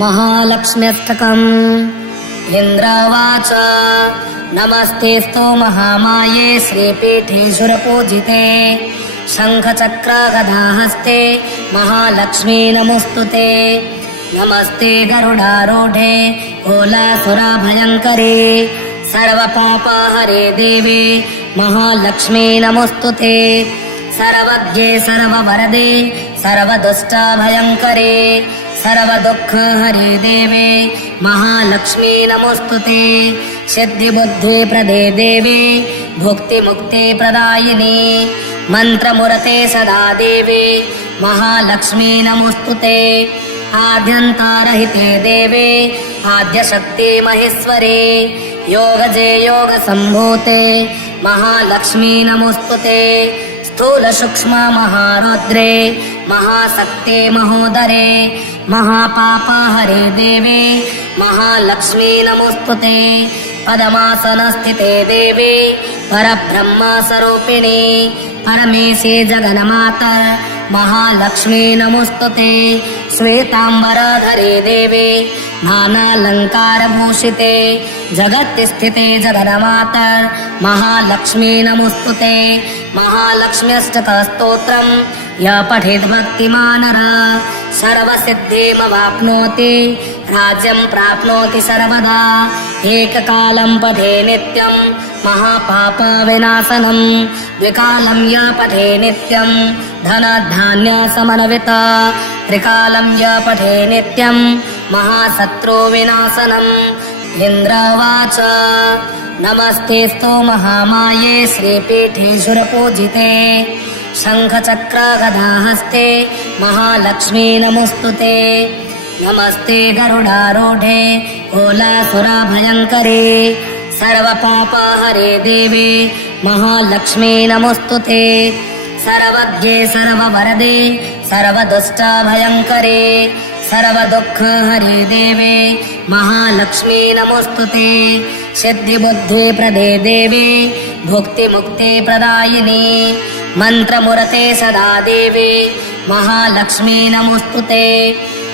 महालक्ष्म्यष्टकम्। इन्द्रवाच नमस्तेऽस्तु महामाये श्रीपीठेश्वरपूजिते शङ्खचक्रगदाहस्ते महालक्ष्मी नमोऽस्तुते। नमस्ते गरुडारूढे कोलासुरभयङ्करे सर्वपापहरे देवे महालक्ष्मी नमोऽस्तुते। सर्वज्ञे सर्ववरदे सर्वदुष्टभयङ्करे सर्वदुःखहरे देवे महालक्ष्मी नमोऽस्तुते। सिद्धिबुद्धिप्रदे देवे भुक्तिमुक्तिप्रदायिनी मन्त्रमूर्ते सदा देवे महालक्ष्मी नमोऽस्तुते। आद्यन्तरहिते देवे आद्यशक्ति महेश्वरे योगजे योगसम्भूते महालक्ष्मी नमोऽस्तुते। स्थूल सूक्ष्म महारौद्रे महाशक्ते महोदरे महापापहरे देवे महालक्ष्मी नमोऽस्तुते। पद्मासनस्थिते देवे परब्रह्मस्वरूपिणे परमेशे जगन्माता महालक्ष्मी नमोऽस्तुते। श्वेताम्बरधरे देवे नानालङ्कारभूषिते जगत्स्थिते जगन्माता महालक्ष्मी नमोऽस्तुते। महालक्ष्म्यष्टकस्तोत्रम् यः पठेत् भक्तिमान् सर्वसिद्धिमवाप्नोति राज्यं प्राप्नोति सर्वदा। एककालं पठे नित्यं महापापविनाशनं द्विकालं यः पठे नित्यं धनधान्यसमन्विता त्रिकालं यः पठे नित्यं महाशत्रुविनाशनम्। इन्द्रवाच नमस्तेऽस्तु महामाये श्रीपीठेश्वरपूजिते शङ्खचक्रगदाहस्ते महालक्ष्मी नमोऽस्तुते। नमस्ते गरुडारूढे कोलासुरभयङ्करे सर्वपापहरे देवे महालक्ष्मी नमोऽस्तुते। सर्वज्ञे सर्ववरदे सर्वदुष्टभयङ्करे सर्वदुःखहरे देवे महालक्ष्मी नमोऽस्तुते। सिद्धिबुद्धिप्रदे देवे भुक्तिमुक्तिप्रदायिनी मन्त्रमूर्ते सदा देवे महालक्ष्मी नमोऽस्तुते।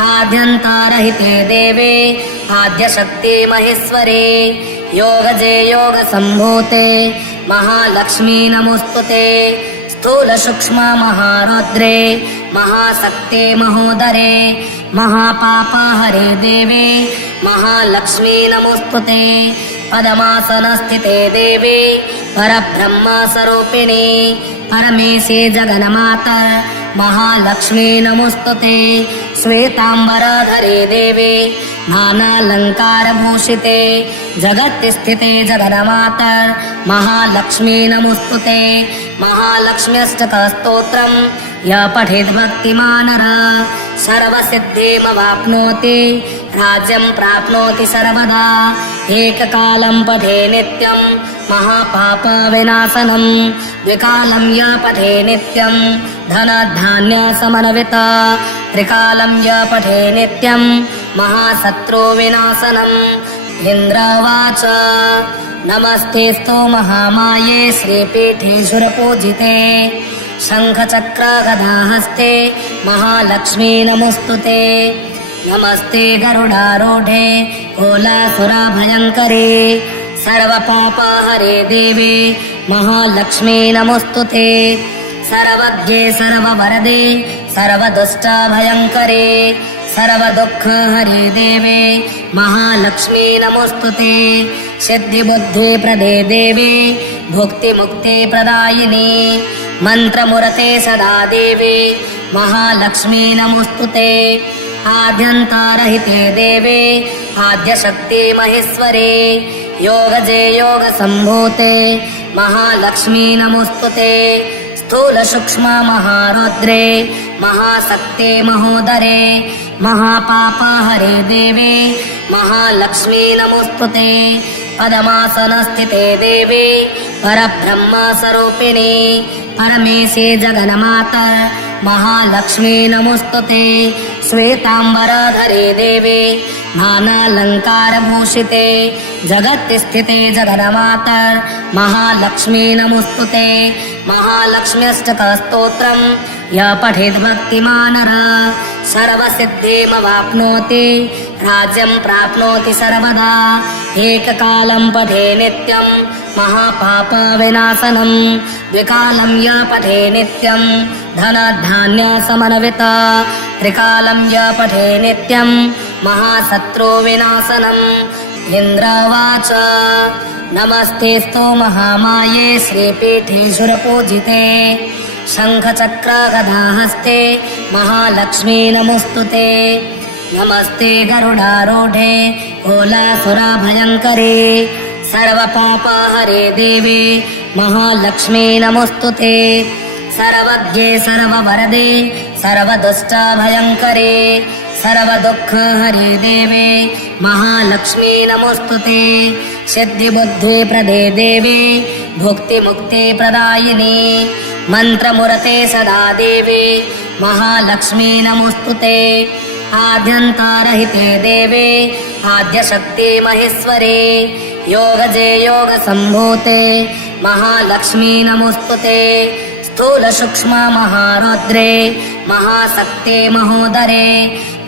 आद्यन्तरहिते देवे आद्यशक्ति महेश्वरे योगजे योगसम्भूते महालक्ष्मी नमोऽस्तुते। स्थूल सूक्ष्म महारौद्रे महाशक्ते महोदरे महापापहरे देवे महालक्ष्मी नमोऽस्तुते। पद्मासनस्थिते देवे परब्रह्मस्वरूपिणे परमेशे जगन्माता महालक्ष्मी नमोऽस्तुते। श्वेताम्बरधरे देवे नानालङ्कारभूषिते जगत्स्थिते जगन्माता महालक्ष्मी नमोऽस्तुते। महालक्ष्म्यष्टकस्तोत्रम् यः पठेत् भक्तिमान् सर्वसिद्धिमवाप्नोति राज्यं प्राप्नोति सर्वदा। एककालं पठे नित्यं महापापविनाशनं द्विकालं यः पठे नित्यं धनधान्यसमन्विता त्रिकालं यः पठे नित्यं महाशत्रुविनाशनम्। इन्द्रवाच नमस्तेऽस्तु महामाये श्रीपीठेश्वरपूजिते शङ्खचक्रगदाहस्ते महालक्ष्मी नमोऽस्तुते। नमस्ते गरुडारूढे कोलासुरभयङ्करे सर्वपापहरे देवे महालक्ष्मी नमोऽस्तुते। सर्वज्ञे सर्ववरदे सर्वदुष्टभयङ्करे सर्वदुःखहरे देवे महालक्ष्मी नमोऽस्तुते। सिद्धिबुद्धिप्रदे देवे भुक्तिमुक्तिप्रदायिनी मन्त्रमूर्ते सदा देवे महालक्ष्मी नमोऽस्तुते। आद्यन्तरहिते देवे आद्यशक्ति महेश्वरे योगजे योगसम्भूते महालक्ष्मी नमोऽस्तुते। स्थूल सूक्ष्म महारौद्रे महाशक्ते महोदरे महापापहरे देवे महालक्ष्मी नमोऽस्तुते। पद्मासनस्थिते देवे परब्रह्मस्वरूपिणे परमेशे जगन्माता महालक्ष्मी नमोऽस्तुते। श्वेताम्बरधरे देवे नानालङ्कारभूषिते जगत्स्थिते जगन्माता महालक्ष्मी नमोऽस्तुते। महालक्ष्म्यष्टकस्तोत्रम् यः पठेत् भक्तिमान् सर्वसिद्धिमवाप्नोति राज्यं प्राप्नोति सर्वदा एककालं पठे नित्यं महापापविनाशनं द्विकालं य पठे नित्यं धनधान्यसमन्विता त्रिकालं य पठे नित्यं महाशत्रुविनाशनम् इन्द्रवाच नमस्तेऽस्तु महामाये श्रीपीठे सुरपूजिते शङ्खचक्रगदाहस्ते महालक्ष्मी नमोऽस्तुते नमस्ते गरुडारूढे कोलासुरभयङ्करे सर्वपापहरे देवे महालक्ष्मी नमोऽस्तुते सर्वज्ञे सर्ववरदे सर्वदुष्टभयङ्करे सर्वदुःखहरे देवे महालक्ष्मी नमोऽस्तुते सिद्धिबुद्धिप्रदे देवे भुक्तिमुक्तिप्रदायिनी मन्त्रमुरते सदा देवे महालक्ष्मी नमोऽस्तुते आद्यन्तरहिते देवे आद्यशक्ति महेश्वरे योगजे योगसम्भूते महालक्ष्मी नमोऽस्तुते स्थूलसूक्ष्म महारौद्रे महाशक्ते महोदरे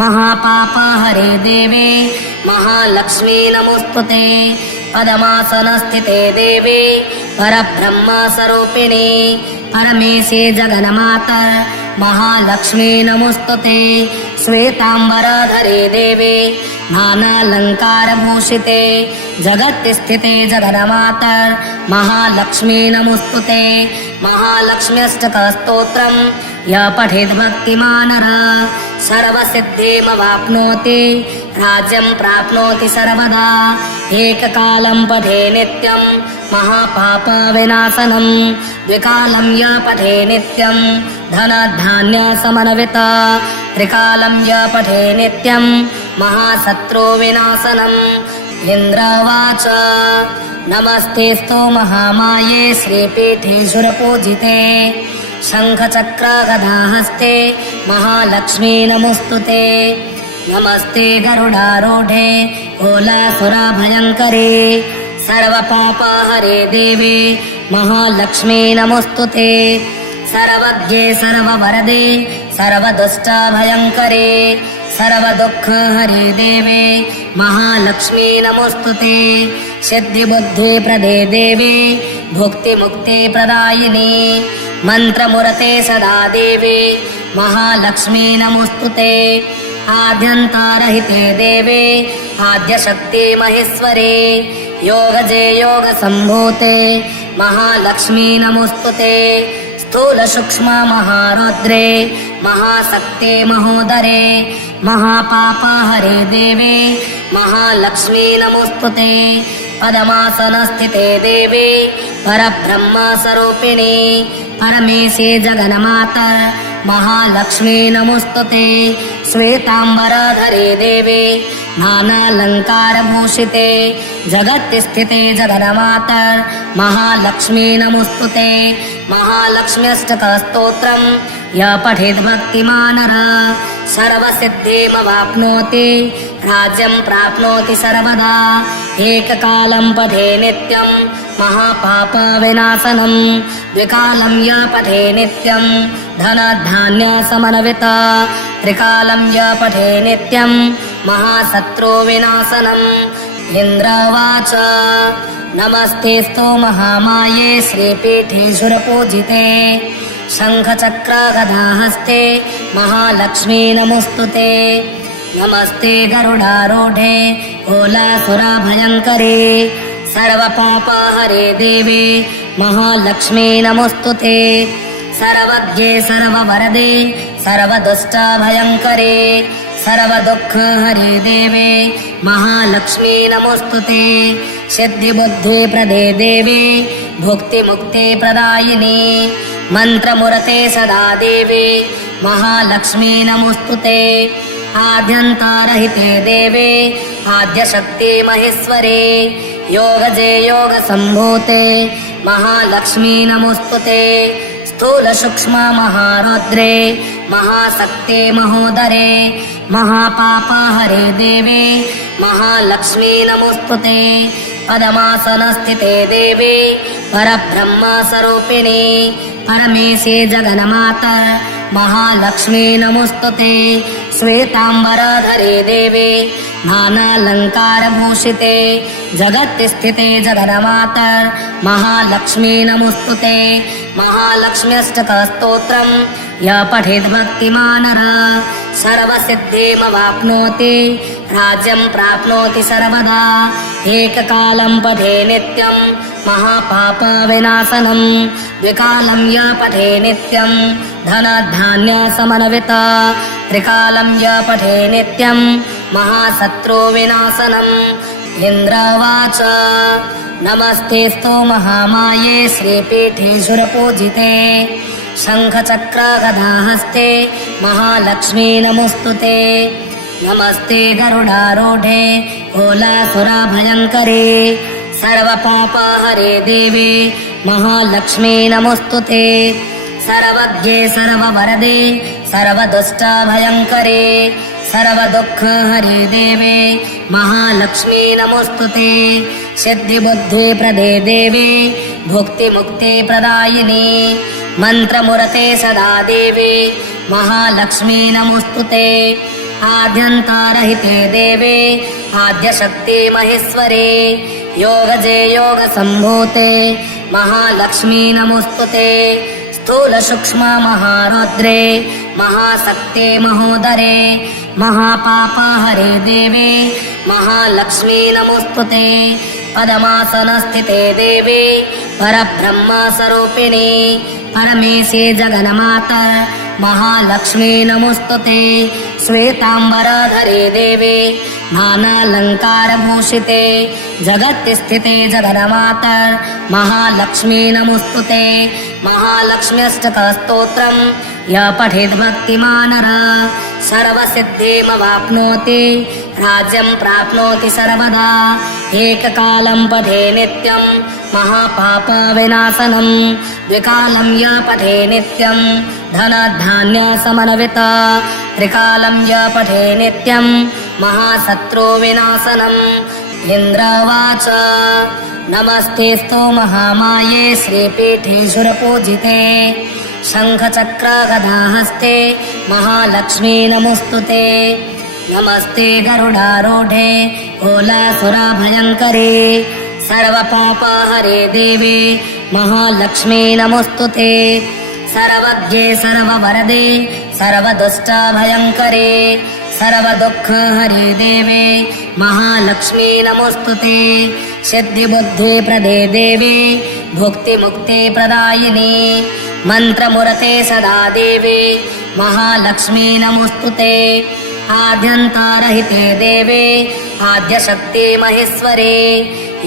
महापापहरे देवे महालक्ष्मी नमोऽस्तुते पद्मासनस्थिते देवे परब्रह्मस्वरूपिणे परमेशे जगन्माता महालक्ष्मी नमोऽस्तुते श्वेताम्बरधरे देवे नानालङ्कारभूषिते जगत्स्थिते जगन्माता महालक्ष्मी नमोऽस्तुते महालक्ष्म्यष्टकस्तोत्रं य पठेत् भक्तिमान् सर्वसिद्धिमवाप्नोति राज्यं प्राप्नोति सर्वदा एककालं पठे नित्यं महापापविनाशनं द्विकालं य पठे नित्यं धनधान्यसमन्विता त्रिकालं य पठे नित्यं महाशत्रुविनाशनम् इन्द्रवाच नमस्तेऽस्तु महामाये श्रीपीठे सुरपूजिते शङ्खचक्रगदाहस्ते महालक्ष्मी नमोऽस्तुते नमस्ते गरुडारूढे कोलासुरभयङ्करे सर्वपापहरे देवे महालक्ष्मी नमोऽस्तुते सर्वज्ञे सर्ववरदे सर्वदुष्टभयङ्करे सर्वदुःखहरे देवे महालक्ष्मी नमोऽस्तुते सिद्धिबुद्धिप्रदे देवे भुक्तिमुक्तिप्रदायिनी मन्त्रमुरते सदा देवे महालक्ष्मी नमोऽस्तुते आद्यन्तरहिते देवे आद्यशक्ति महेश्वरे योगजे योगसम्भूते महालक्ष्मी नमोऽस्तुते स्थूलसूक्ष्म महारौद्रे महाशक्ते महोदरे महापापहरे देवे महालक्ष्मी नमोऽस्तुते पद्मासनस्थिते देवे परब्रह्मस्वरूपिणे परमेशे जगन्माता महालक्ष्मी नमोऽस्तुते श्वेताम्बरधरे देवे नानालङ्कारभूषिते जगत्स्थिते जगन्माता महालक्ष्मी नमोऽस्तुते महालक्ष्म्यष्टकस्तोत्रं य पठेत् भक्तिमान् सर्वसिद्धिमवाप्नोति राज्यं प्राप्नोति सर्वदा एककालं पठे नित्यं महापापविनाशनं द्विकालं य पठे नित्यं धनधान्यसमन्विता त्रिकालं य पठे नित्यं महाशत्रुविनाशनम् इन्द्रवाच नमस्तेऽस्तु महामाये श्रीपीठे सुरपूजिते शङ्खचक्रगदाहस्ते महालक्ष्मी नमोऽस्तुते नमस्ते गरुडारूढे कोलासुरभयङ्करे सर्वपापहरे देवे महालक्ष्मी नमोऽस्तुते सर्वज्ञे सर्ववरदे सर्वदुष्टभयङ्करे सर्वदुःखहरे देवे महालक्ष्मी नमोऽस्तुते सिद्धिबुद्धिप्रदे देवे भुक्तिमुक्तिप्रदायिनी मन्त्रमुरते सदा देवे महालक्ष्मी नमोऽस्तुते आद्यन्तरहिते देवे आद्यशक्ति महेश्वरे योगजे योगसम्भूते महालक्ष्मी नमोऽस्तुते स्थूलसूक्ष्म महारौद्रे महाशक्ते महोदरे महापापहरे देवे महालक्ष्मी नमोऽस्तुते पद्मासनस्थिते देवे परब्रह्मस्वरूपिणे परमेशे जगन्माता महालक्ष्मी नमोस्तुते श्वेतांबरधरे देवे नानालंकारभूषिते जगत्स्थिते जगन्मातर महालक्ष्मी नमोस्तुते महालक्ष्म्यष्टकस्तोत्रम् य पठेत् भक्तिमान् नरः सर्वसिद्धिमवाप्नोति राज्यं प्राप्नोति सर्वदा एककालं पठे नित्यं महापापविनाशनं द्विकालं य पठे नित्यं धनधान्यसमन्विता त्रिकालं य पठे नित्यं महाशत्रुविनाशनम् इन्द्रवाच नमस्तेऽस्तु महामाये श्रीपीठेश्वरपूजिते शङ्खचक्रगदाहस्ते महालक्ष्मी नमोस्तुते नमस्ते गरुडारूढे कोलासुरभयङ्करे सर्वपापहरे देवे महालक्ष्मी नमोस्तुते सर्वज्ञे सर्ववरदे सर्वदुष्टभयङ्करे सर्वदुःखहरे देवे महालक्ष्मी नमोस्तुते सिद्धिबुद्धिप्रदे देवे भुक्तिमुक्तिप्रदायिनी मन्त्रमुरते सदा देवे महालक्ष्मी नमोस्तुते आद्यन्तरहिते देवे आद्यशक्ति महेश्वरे योगजे योगसम्भूते महालक्ष्मी नमोस्तुते स्थूलसूक्ष्म महारौद्रे महाशक्ते महोदरे महापापहरे देवे महालक्ष्मी नमोस्तुते पद्मासनस्थिते देवे परब्रह्मस्वरूपिणी परमेशे जगन्माता महालक्ष्मी नमोस्तुते श्वेतांबरधरे देवे नानालंकारभूषिते जगत्स्थिते जगन्माता महालक्ष्मी नमोस्तुते महालक्ष्म्यष्टकस्तोत्रम् य पठेत् भक्तिमान् नरः सर्वसिद्धिमवाप्नोति राज्यं प्राप्नोति सर्वदा एककालं पठे नित्यं महापापविनाशनं द्विकालं य पठे नित्यं धनधान्यसमन्विता त्रिकालं य पठे नित्यं महाशत्रुविनाशनम् इन्द्रवाच नमस्तेऽस्तु महामाये श्रीपीठेश्वरपूजिते शङ्खचक्रगदाहस्ते महालक्ष्मी नमोस्तुते नमस्ते गरुडारूढे कोलासुरभयङ्करे सर्वपापहरे देवे महालक्ष्मी नमोस्तुते सर्वज्ञे सर्ववरदे सर्वदुष्टभयङ्करे सर्वदुःखहरे देवे महालक्ष्मी नमोस्तुते सिद्धिबुद्धिप्रदे देवे भुक्तिमुक्तिप्रदायिनी मन्त्रमुरते सदा देवे महालक्ष्मी नमोस्तुते आद्यन्तरहिते देवे आद्यशक्ति महेश्वरे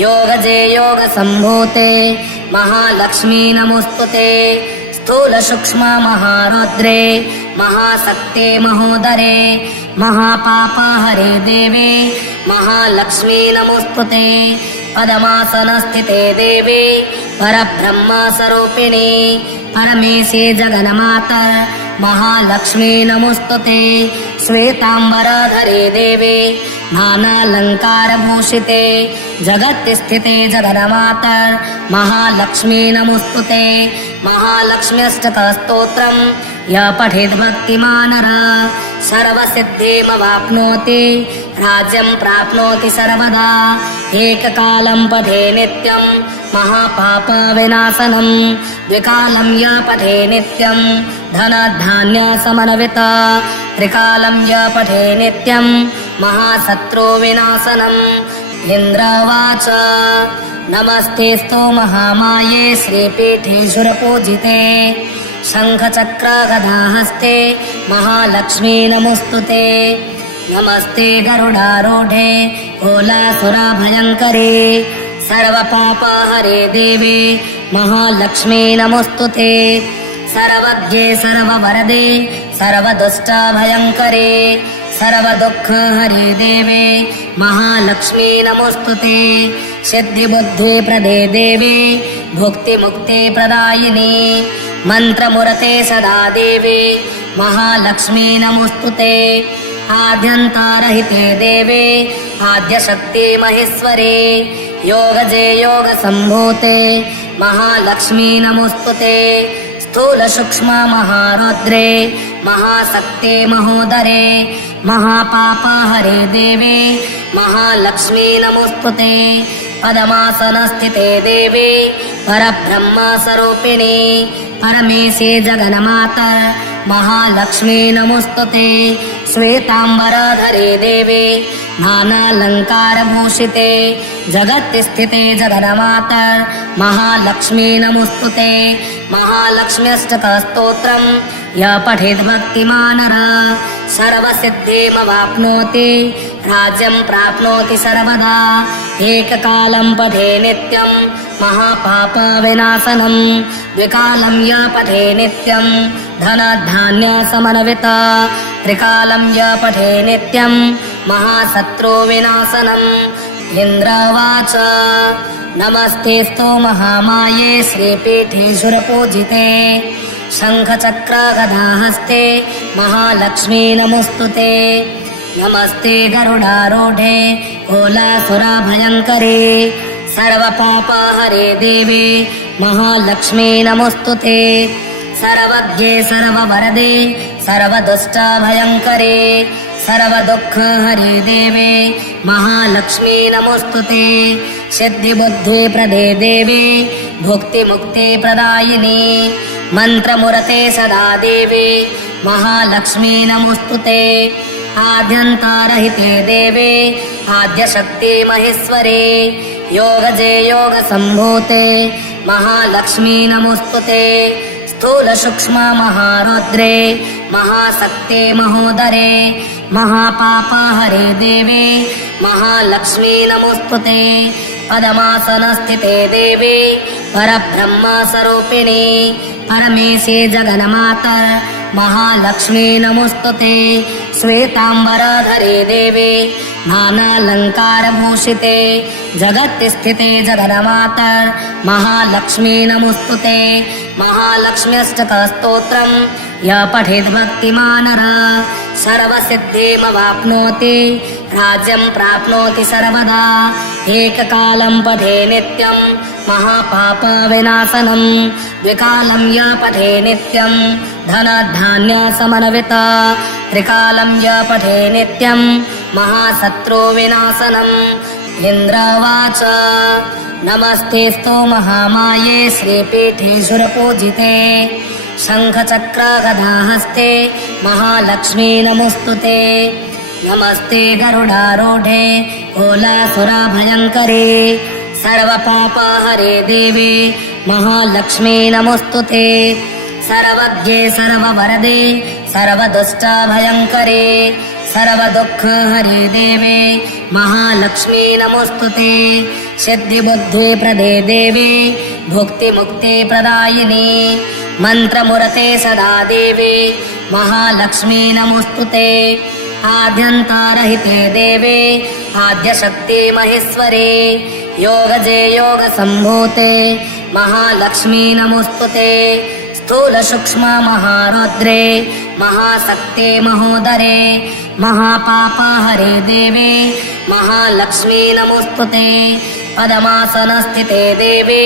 योगजे योगसम्भूते महालक्ष्मी नमोस्तुते स्थूलसूक्ष्म महारौद्रे महाशक्ते महोदरे महापापहरे देवे महालक्ष्मी नमोस्तुते पद्मासनस्थिते देवे परब्रह्मस्वरूपिणी परमेशे जगन्माता महालक्ष्मी नमोस्तुते श्वेतांबरधरे देवे नानालंकारभूषिते जगत्स्थिते जगन्माता महालक्ष्मी नमोस्तुते महालक्ष्म्यष्टकस्तोत्रम् य पठेत् भक्तिमान् नरः सर्वसिद्धिमवाप्नोति राज्यं प्राप्नोति सर्वदा एककालं पठे नित्यं महापापविनाशनं द्विकालं य पठे नित्यं धनधान्यसमन्विता त्रिकालं य पठे नित्यं महाशत्रुविनाशनम् इन्द्रवाच नमस्तेऽस्तु महामाये श्रीपीठेश्वरपूजिते शङ्खचक्रगदाहस्ते महालक्ष्मी नमोस्तुते नमस्ते गरुडारूढे कोलासुरभयङ्करे सर्वपापहरे देवे महालक्ष्मी नमोस्तुते सर्वज्ञे सर्ववरदे सर्वदुष्टभयङ्करे सर्वदुःखहरे देवे महालक्ष्मी नमोस्तुते सिद्धिबुद्धिप्रदे देवे भुक्तिमुक्तिप्रदायिनी मन्त्रमुरते सदा देवे महालक्ष्मी नमोस्तुते आद्यन्तरहिते देवे आद्यशक्ति महेश्वरे योगजे योगसम्भूते महालक्ष्मी नमोस्तुते स्थूलसूक्ष्ममहारौद्रे महाशक्ते महोदरे महापापहरे देवे महालक्ष्मी नमोस्तुते पद्मासनस्थिते देवे परब्रह्मस्वरूपिणे परमेशे जगन्माता महालक्ष्मी नमोस्तुते श्वेतांबरधरे देवे नानालंकारभूषिते जगत्स्थिते जगन्माता महालक्ष्मी नमोस्तुते महालक्ष्म्यष्टकस्तोत्रम् यः पठेत् भक्तिमानः सर्वसिद्धिमवाप्नोति राज्यं प्राप्नोति सर्वदा एककालं पठे नित्यं महापापविनाशनं द्विकालं यः पठे नित्यं धनधान्यसमन्विता त्रिकालं यः पठे नित्यं महाशत्रुविनाशनम् इन्द्रवाच नमस्तेऽस्तु महामाये श्रीपीठेश्वरपूजिते शङ्खचक्रगदाहस्ते महालक्ष्मी नमोस्तुते नमस्ते गरुडारूढे कोलासुरभयङ्करे सर्वपापहरे देवे महालक्ष्मी नमोस्तुते सर्वज्ञे सर्ववरदे सर्वदुष्टभयङ्करे सर्वदुःखहरे देवे महालक्ष्मी नमोस्तुते सिद्धिबुद्धिप्रदे देवे भुक्तिमुक्तिप्रदायिनी मन्त्रमुरते सदा देवे महालक्ष्मी नमोस्तुते आद्यन्तरहिते देवे आद्यशक्ति महेश्वरे योगजे योगसम्भूते महालक्ष्मी नमोस्तुते स्थूलसूक्ष्ममहारौद्रे महाशक्ते महोदरे महापापहरे देवे महालक्ष्मी नमोस्तुते पद्मासनस्थिते देवे परब्रह्मस्वरूपिणे परमेशे जगन्माता महालक्ष्मी नमोस्तुते श्वेतांबरधरे देवे नानालंकारभूषिते जगत्स्थिते जगन्माता महालक्ष्मी नमोस्तुते महालक्ष्म्यष्टकस्तोत्रम् यः पठेत् भक्तिमानः सर्वसिद्धिमवाप्नोति राज्यं प्राप्नोति सर्वदा एककालं पठे नित्यं महापापविनाशनं द्विकालं यः पठे नित्यं धनधान्यसमन्विता त्रिकालं यः पठे नित्यं महाशत्रुविनाशनम् इन्द्रवाच नमस्तेऽस्तु महामाये श्रीपीठेश्वरपूजिते शङ्खचक्रगदाहस्ते महालक्ष्मी नमोस्तुते नमस्ते गरुडारूढे कोलासुरभयङ्करे सर्वपापहरे देवे महालक्ष्मी नमोस्तुते सर्वज्ञे सर्ववरदे सर्वदुष्टभयङ्करे सर्वदुःखहरे देवे महालक्ष्मी नमोस्तुते सिद्धिबुद्धिप्रदे देवे भुक्तिमुक्तिप्रदायिनी मन्त्रमुरते सदा देवे महालक्ष्मी नमोस्तुते आद्यन्तरहिते देवे आद्यशक्ति महेश्वरे योगजे योगसम्भूते महालक्ष्मी नमोस्तुते स्थूलसूक्ष्ममहारौद्रे महाशक्ते महोदरे महापापहरे देवे महालक्ष्मी नमोस्तुते पद्मासनस्थिते देवे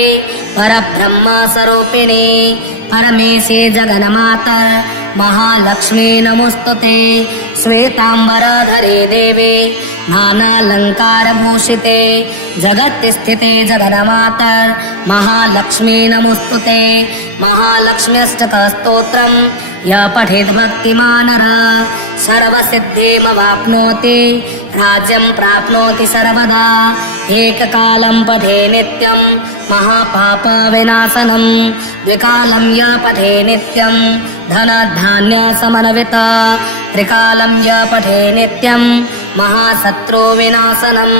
परब्रह्मस्वरूपिणे परमेशे जगन्माता महालक्ष्मी नमोस्तुते श्वेतांबरधरे देवे नानालंकारभूषिते जगत्स्थिते जगन्माता महालक्ष्मी नमोस्तुते महालक्ष्म्यष्टकस्तोत्रम् यः पठेत् भक्तिमानः सर्वसिद्धिमवाप्नोति राज्यं प्राप्नोति सर्वदा एककालं पठे नित्यं महापापविनाशनं द्विकालं यः पठे नित्यं धनधान्यसमन्विता त्रिकालं यः पठे नित्यं महाशत्रुविनाशनम्